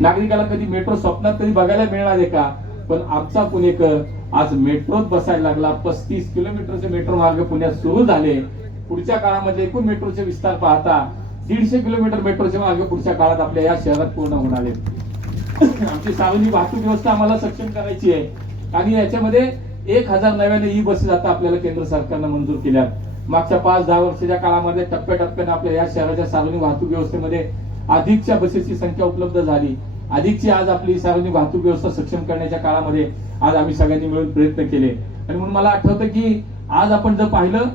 नागरिकाला कधी मेट्रो स्वप्नात कधी बघायला मिळणार आहे का? पण आमचा पुणेकर आज मेट्रोत बसायला लागला. 35 किलोमीटरचे मेट्रो मार्ग पुण्यात सुरू झाले. पुढच्या काळामध्ये एकूण मेट्रोचे विस्तार पाहता 150 किलोमीटर मेट्रोचे मार्ग पुढच्या काळात आपल्या या शहरात पूर्ण होणार आहेत. आमची सार्वजनिक वाहतूक व्यवस्था आम्हाला सक्षम करायची आहे आणि याच्यामध्ये 1000 नव्याने ई बसेस आता आपल्याला केंद्र सरकारनं मंजूर केल्या. मागच्या 5-10 वर्षाच्या काळामध्ये टप्प्याटप्प्याने आपल्या या शहराच्या सार्वजनिक वाहतूक व्यवस्थेमध्ये अधिकच्या बसेसची संख्या उपलब्ध झाली. अधिकची आज आपली सार्वजनिक वाहतूक व्यवस्था सक्षम करण्याच्या काळामध्ये आज आम्ही सगळ्यांनी मिळून प्रयत्न केले. आणि म्हणून मला आठवतं की आज आपण जर पाहिलं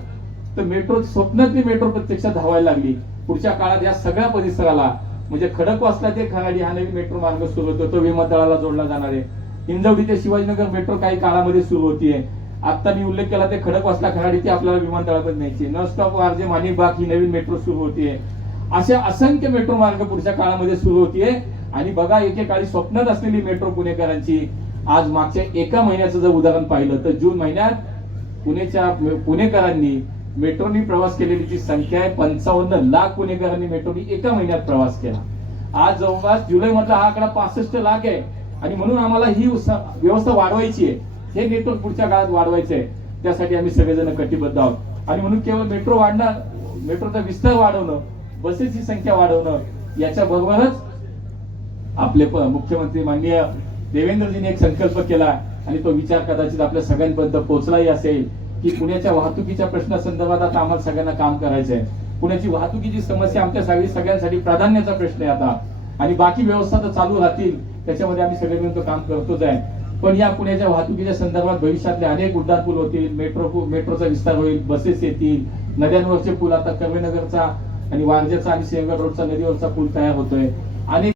तर मेट्रो स्वप्नातली मेट्रो प्रत्यक्षात धावायला लागली. पुढच्या काळात या सगळ्या परिसराला म्हणजे खडकवासला ते खराडी हा नवीन मेट्रो मार्ग सुरू होतो, तो विमानतळाला जोडला जाणार आहे. हिंजवडी ते शिवाजीनगर मेट्रो काही काळामध्ये सुरू होतीये. आता मी उल्लेख केला ते खडकवासला खराडी ते आपल्याला विमानतळापर्यंत न्यायची. न स्टॉप आरजे माणिकबाग ही नवीन मेट्रो सुरू होतीये. अशा असंख्य मेट्रो मार्ग पुढच्या काळामध्ये सुरू होतीये. आणि बघा एकेकाळी स्वप्नात असलेली मेट्रो पुणेकरांची आज मागच्या एका महिन्याचं जर उदाहरण पाहिलं तर जून महिन्यात पुणेकरांनी मेट्रोनी प्रवास केलेली संख्या आहे 55 लाख पुणेकरांनी मेट्रोनी एका महिन्यात प्रवास केला. आज जवळपास जुलै मधला हा आकडा 65 लाख आहे. आणि म्हणून आम्हाला ही व्यवस्था वाढवायची आहे. हे नेटवर्क पुढच्या काळात वाढवायचं आहे. त्यासाठी आम्ही सगळेजण कटिबद्ध आहोत. आणि म्हणून केवळ मेट्रो वाढणं, मेट्रोचा विस्तार वाढवणं, बसेसची संख्या वाढवणं याच्या बरोबरच आपले मुख्यमंत्री माननीय देवेंद्रजींनी एक संकल्प केला आणि तो विचार कदाचित आपल्या सगळ्यांपर्यंत पोहोचलाही असेल की पुण्याच्या वाहतुकीच्या प्रश्नासंदर्भात आता आम्हाला सगळ्यांना काम करायचं आहे. पुण्याची वाहतुकीची समस्या आमच्या सगळ्यांसाठी प्राधान्याचा प्रश्न आहे आता. आणि बाकी व्यवस्था तर चालू राहतील, त्याच्यामध्ये आम्ही सगळे मिळून तो काम करतोच आहे. पण या पुण्याच्या वाहतुकीच्या संदर्भात भविष्यातले अनेक उड्डाण पूल होतील, मेट्रोचा विस्तार होईल, बसेस येतील, नद्यांवरचे पूल आता कर्वेनगरचा आणि वारजेचा आणि सिंहगड रोडचा नदीवरचा पूल तयार होतोय. अनेक